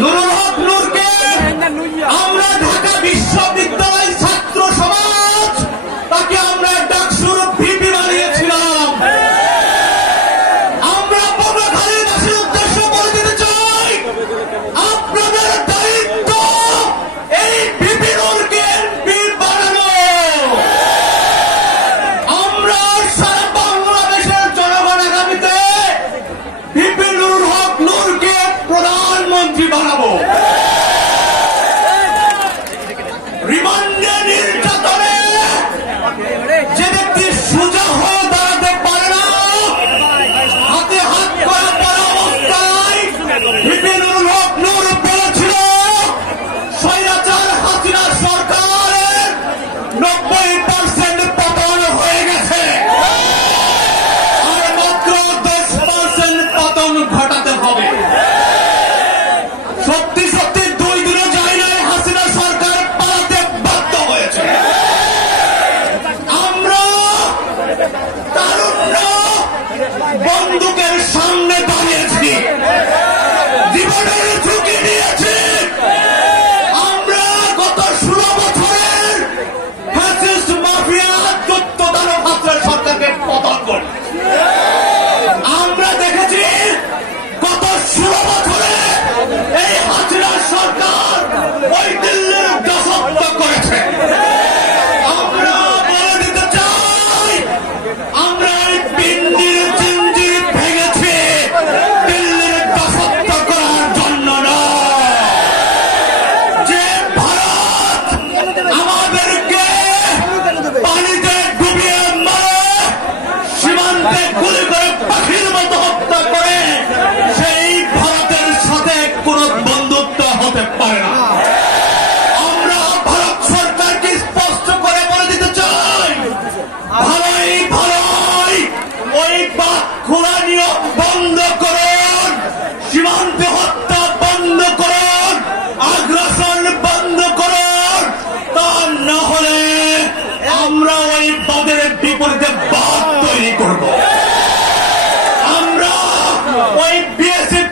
নুরুল হক নূরকে আমরা ঢাকা বিশ্ববিদ্যালয় ছাত্র সমাজ তাকে আমরা ডাকসুর ভিপি বানিয়েছিলাম। আমরা পটুয়াখালীবাসীর উদ্দেশ্য বলে দিতে চাই, আপনাদের দায়িত্ব এই ভিপি নূরকে এমপি বানানো। আমরা সারা বাংলাদেশের জনগণ আগামীতে ভিপি নুরুল হক নূরকে প্রধানমন্ত্রী বানাবো। রিমান্ডে নির্যাতনে যে ব্যক্তি সোজা হয়ে দাঁড়াতে পারে না, হাতে হাত করা পড়া অবস্থায় ভিপি নুরুল হক নূর বলেছিল স্বৈরাচার হাসিনা সরকারের 90% পতন হয়ে গেছে, আর মাত্র 10% পতন ঘটাতে হবে। সত্যি সত্যি 2 দিনও যায় নাই, হাসিনা সরকার পালাতে বাধ্য হয়েছে। আমরা তারুণ্য বন্দুকের সামনে দাঁড়িয়েছি, জীবনের ঝুঁকি নিয়েছি। আমরা গত 16 বছরের ফ্যাসিস্ট মাফিয়া চোদ্দদানব হাসিনা সরকারকে পতন করি। আমরা দেখেছি গত 16 বছরে এই হাসিনা সরকার ওই দিল্লির দাসত্ব করেছে। আমরা বলে দিতে চাই, আমরা এই পিন্ডির জিঞ্জির ভেঙেছি দিল্লির দাসত্ব করার জন্য নয়। যে ভারত আমাদেরকে পানিতে ডুবিয়ে মারে, সীমান্তে গুলি করে পাখির মতো হত্যা করে, সেই ভারতের সাথে কোন বন্ধুত্ব হতে পারে না। আমরা ভারত সরকারকে স্পষ্ট করে বলে দিতে চাই, ভালোই ভালোই ওই বাক খোলা নিয়োগ বন্ধ করুন, সীমান্তে হত্যা বন্ধ করুন, আগ্রাসন বন্ধ করুন। তা না হলে আমরা ওই বাদের বিপরীতে বাদ তৈরি করব। আমরা ওই বিএসএফ